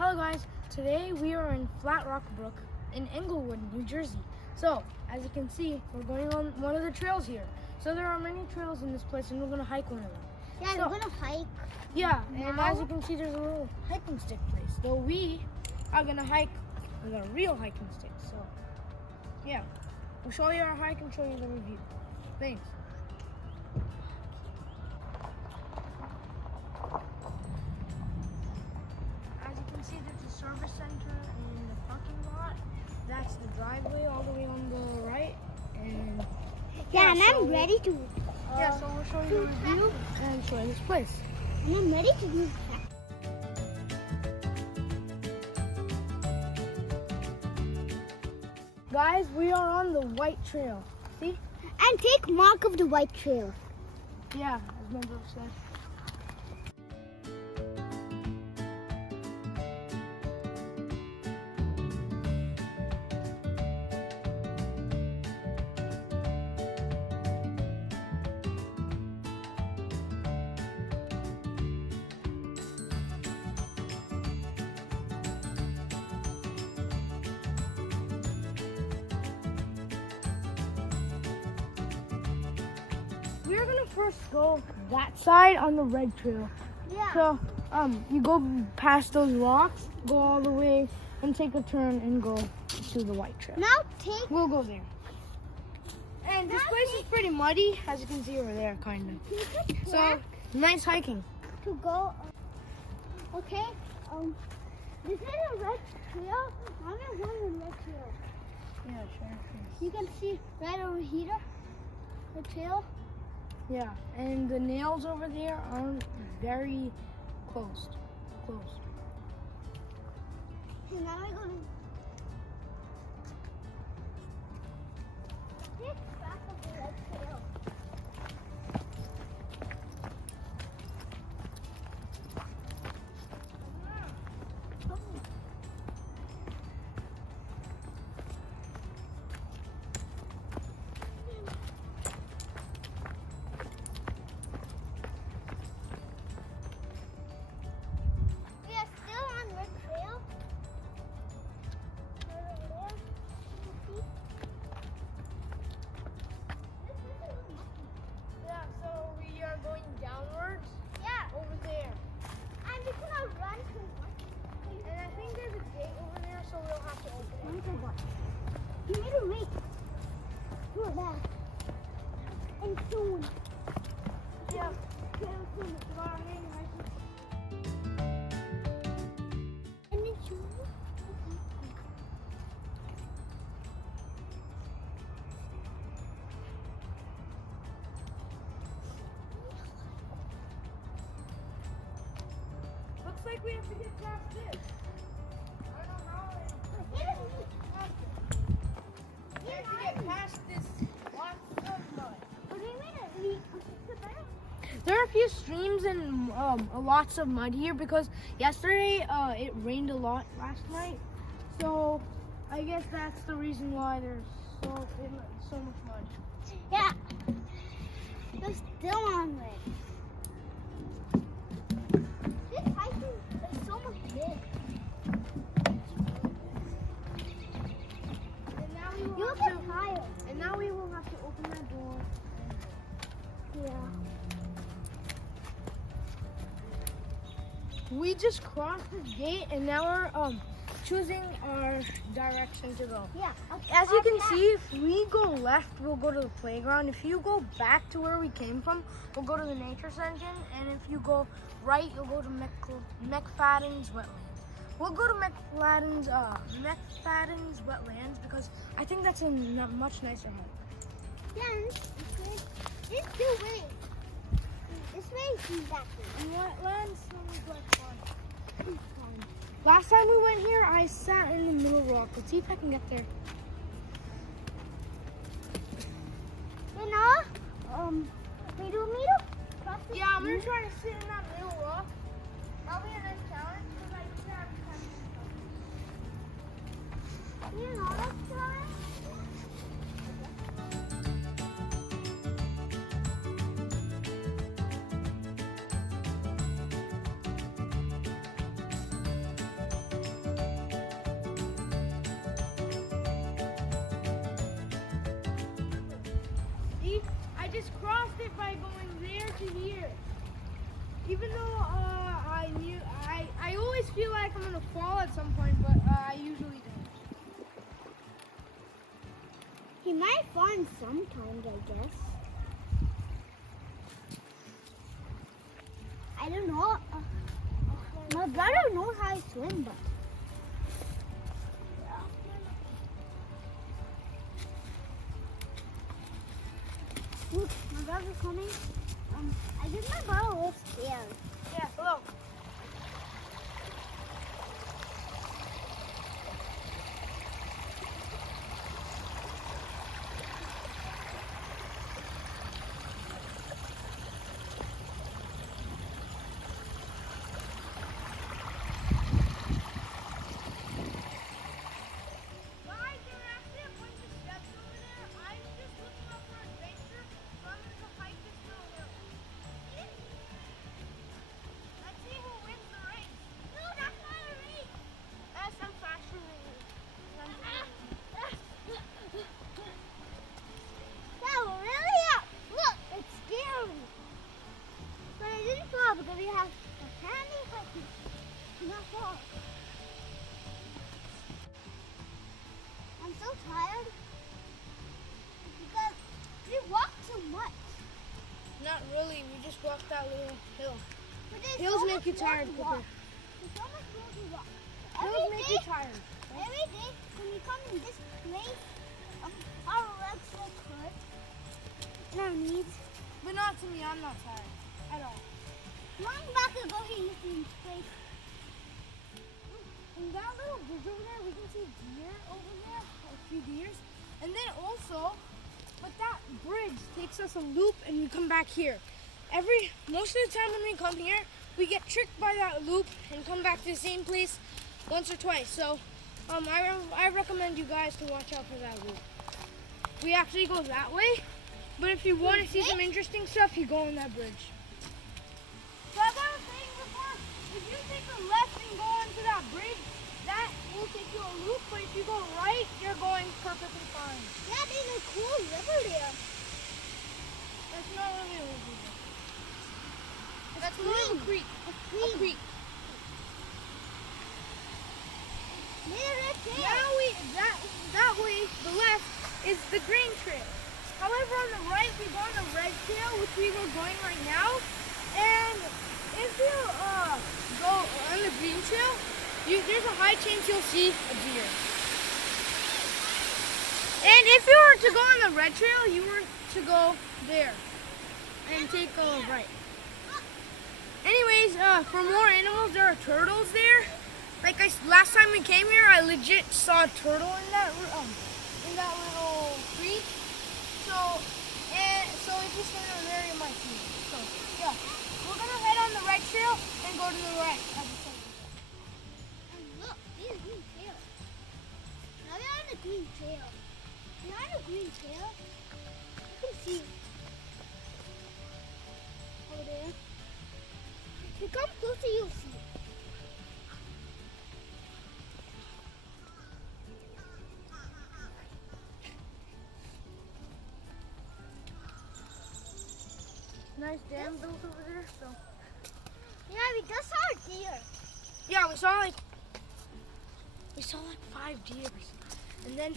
Hello guys, today we are in Flat Rock Brook in Englewood, New Jersey. So, as you can see, we're going on one of the trails here. So there are many trails in this place and we're going to hike one of them. Yeah, so, we're going to hike. Yeah, and as you can see, there's a little hiking stick place. So we are going to hike with a real hiking stick. So, yeah, we'll show you our hike and show you the review. Thanks. As you can see, there's a service center in the parking lot. That's the driveway all the way on the right. And yeah, and so, I'm ready to. so we'll show you the review and show you this place. And I'm ready to do that. Guys, we are on the white trail. See? And take mark of the white trail. Yeah, as my brother said. We're gonna first go that side on the red trail. Yeah. So, you go past those rocks, go all the way, and take a turn and go to the white trail. Now take. We'll go there. And this place is pretty muddy, as you can see over there, kind of. So, nice hiking. To go. Okay. This is a red trail. I'm gonna go on the red trail. Yeah, sure. You can see right over here, the trail. Yeah, and the nails over there aren't very closed. And now we're going to take back of the red trail. You need to wait for that. And soon. Yeah. And then soon. Looks like we have to get past this. I don't know how we have to get past this lots of mud. There are a few streams and lots of mud here because yesterday it rained a lot last night. So I guess that's the reason why there's so much mud. Yeah. They're still on way. This hiking is so much big. And now we will have to open that door. Yeah. We just crossed this gate and now we're choosing our direction to go. Yeah. As you can see, if we go left, we'll go to the playground. If you go back to where we came from, we'll go to the nature center. And if you go right, you'll go to McFadden's wetlands. We'll go to McFadden's wetlands because I think that's a much nicer hike. Yeah, it's two ways. This way is that way. And wetlands sounds like fun. Last time we went here, I sat in the middle rock. Let's see if I can get there. You know, we do me to cross this. Yeah, I'm gonna try to sit in that middle rock. That'll be a nice challenge because I do have time. You know, let's try. to here. Even though I always feel like I'm gonna fall at some point, but I usually don't. He might find sometimes, I guess. I don't know. My brother knows how to swim, but. Look, my brother's coming. I think my brother was scared. Yeah, hello. Because we have a candy hiking. Not far. I'm so tired because we walked too much. Not really. We just walked that little hill. But there's Hills so make much you more tired to quicker. walk. There's so much more to walk. Hills make you tired. Every day when we come in this place, our legs will hurt. And our knees. But not to me. I'm not tired at all. Long back ago he used to be place. In that little bridge over there, we can see deer over there, a few deers. And then also, but that bridge takes us a loop and we come back here. Most of the time when we come here, we get tricked by that loop and come back to the same place once or twice. So I recommend you guys to watch out for that loop. We actually go that way, but if you want to see some interesting stuff, you go on that bridge. So as I was saying before, if you take a left and go onto that bridge, that will take you a loop, but if you go right, you're going perfectly fine. Yeah, there's a cool river there. That's not really a river. That's creek. more of a creek. A creek. Now that way, the left is the green trail. However, on the right, we go on the red trail, which we are going right now. And if you go on the green trail, there's a high chance you'll see a deer. And if you were to go on the red trail, you were to go there and take a right. Anyways, for more animals, there are turtles there. Like last time we came here, I legit saw a turtle in that little creek. So if you stand over there, you might see it. So yeah, we're gonna head on the right trail and go to the right. And look, there's a green trail. Now we're on the green trail. Behind the green trail, you can see over there. If you come closer, you'll see it. Nice dam built over there. So Yeah, we just saw a deer. yeah, we saw like 5 deers, and then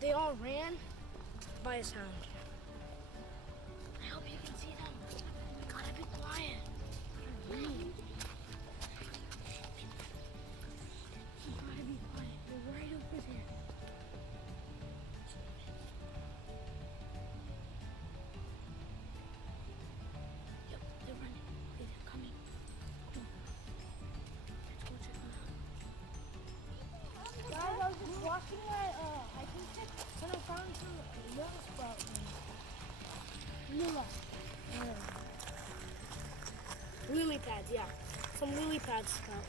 they all ran by a sound. I hope you can see them. We gotta be quiet. They're running. We gotta be quiet. They're right over there. Yep, they're running. They're coming. Come on. Let's go check them out. Guys, I was just watching my hiking stick and I found some lily sprout. Lily pads, yeah. Some lily pads sprout.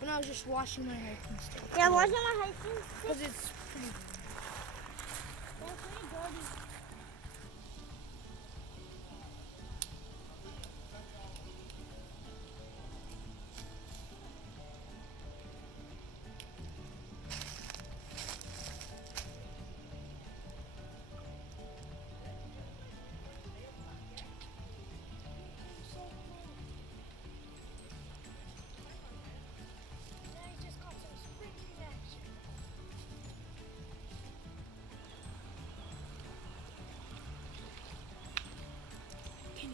When I was just washing my hiking stick. Yeah, washing my hiking stick. Because it's pretty good. They're pretty dirty.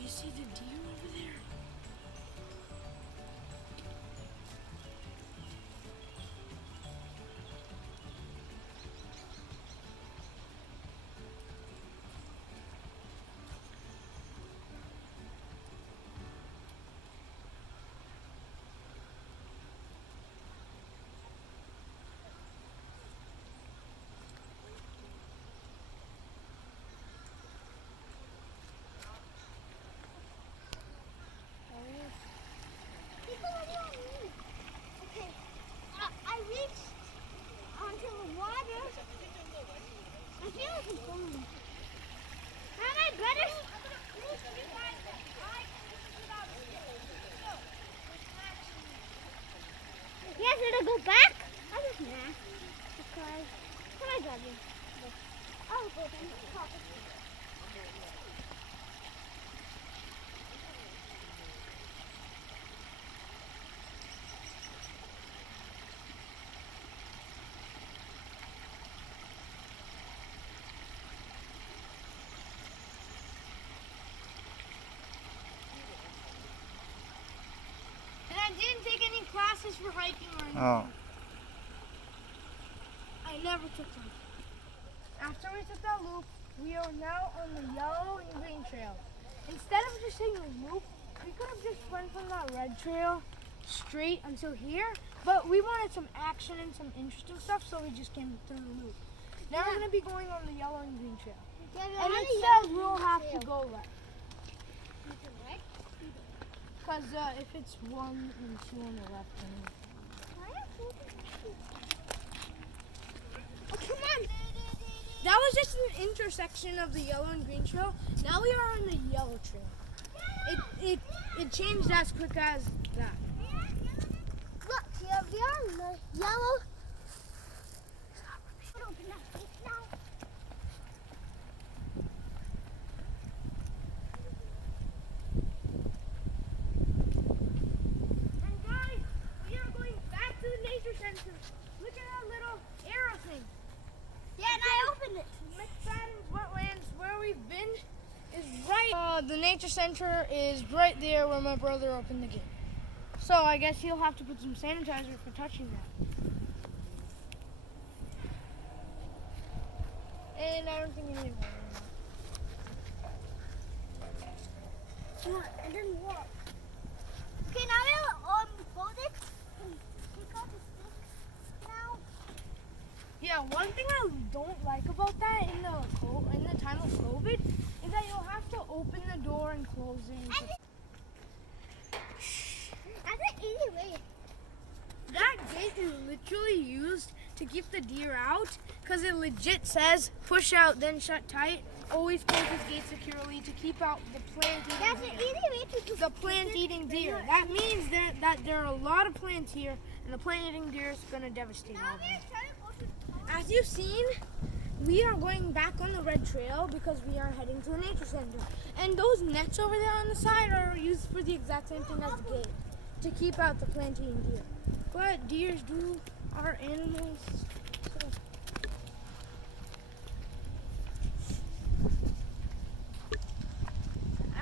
you see the deer over there? People are on me. Okay. I reached onto the water. I feel like I'm going. Now my brother. Yes, it'll go back. I just nah. Because come on, brother. I'll go then. And I didn't take any classes for hiking or anything. Oh. I never took them. After we took that loop, we are now on the yellow and green trail. Instead of just taking the loop, we could have just went from that red trail straight until here, but we wanted some action and some interesting stuff, so we just came through the loop. Now we're going to be going on the yellow and green trail. And it says we'll have to go left. Because if it's 1 and 2 on the left, then... Oh, come on. That was just an intersection of the yellow and green trail. Now we are on the yellow trail. It changed as quick as that. Look, here we are on the yellow. Open that gate now. And guys, we are going back to the nature center. Look at that little arrow thing. Yeah, and I opened it. McFadden's wetlands, where we've been, is right. The nature center is right there where my brother opened the gate. So I guess he'll have to put some sanitizer for touching that. And I don't think any of that. And then walk. Okay, now we'll fold it and take out the sticks now. Yeah, one thing I don't like about that in the time of COVID is that you'll have to open the door and close it. That's an easy way. That gate is literally used to keep the deer out because it legit says push out then shut tight. Always close the gate securely to keep out the That's an plant-eating easy way to deer. The plant-eating deer. That means that there are a lot of plants here, and the plant-eating deer is going to devastate all Now of we're them. trying to go to As you've seen, we are going back on the red trail because we are heading to the nature center. And those nets over there on the side are used for the exact same thing as the gate, to keep out the plant-eating deer. But deers are animals. So.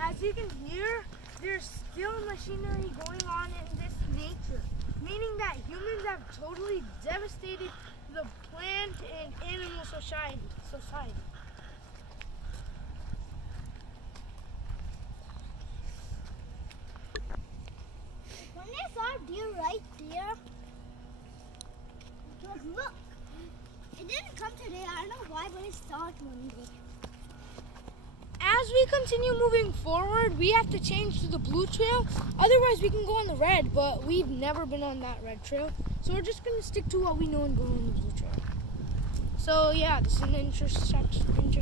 As you can hear, there's still machinery going on in this nature, meaning that humans have totally devastated the plant and animal society. When I saw a deer right there, because look, it didn't come today. I don't know why, but I saw it one day. As we continue moving forward, we have to change to the blue trail. Otherwise, we can go on the red, but we've never been on that red trail. So we're just going to stick to what we know and go on the blue trail. So yeah, this is an intersection. I know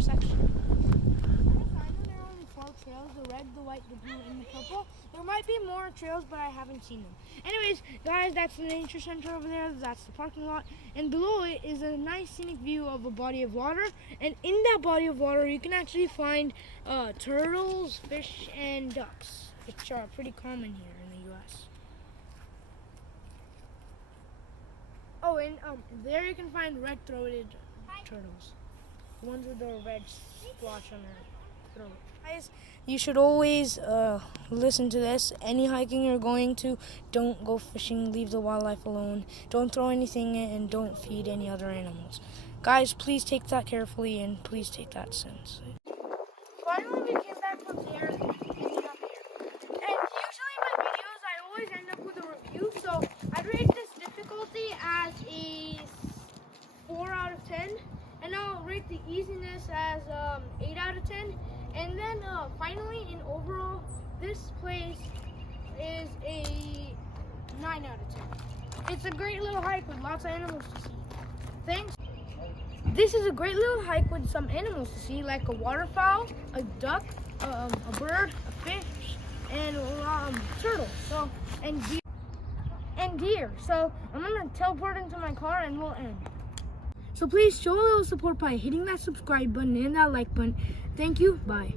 there are only 4 trails, the red, the white, the blue, and the purple. There might be more trails, but I haven't seen them. Anyways, guys, that's the nature center over there. That's the parking lot. And below it is a nice scenic view of a body of water. And in that body of water, you can actually find turtles, fish, and ducks, which are pretty common here in the U.S. Oh, and there you can find red-throated turtles. The ones with the red splotch on their throat. Guys, you should always listen to this. Any hiking you're going to, don't go fishing, leave the wildlife alone, don't throw anything in, and don't feed any other animals. Guys, please take that carefully, and please take that seriously. Finally, we came back from there. And usually my videos, I always end up with a review, so I'd rate this difficulty as a 4 out of 10, and I'll rate the easiness as 8 out of 10. And then finally, in overall, this place is a 9 out of 10. It's a great little hike with lots of animals to see. Thanks. This is a great little hike with some animals to see, like a waterfowl, a duck, a bird, a fish, and turtle. So and deer. So I'm gonna teleport into my car and we'll end. So please show a little support by hitting that subscribe button and that like button. Thank you. Bye.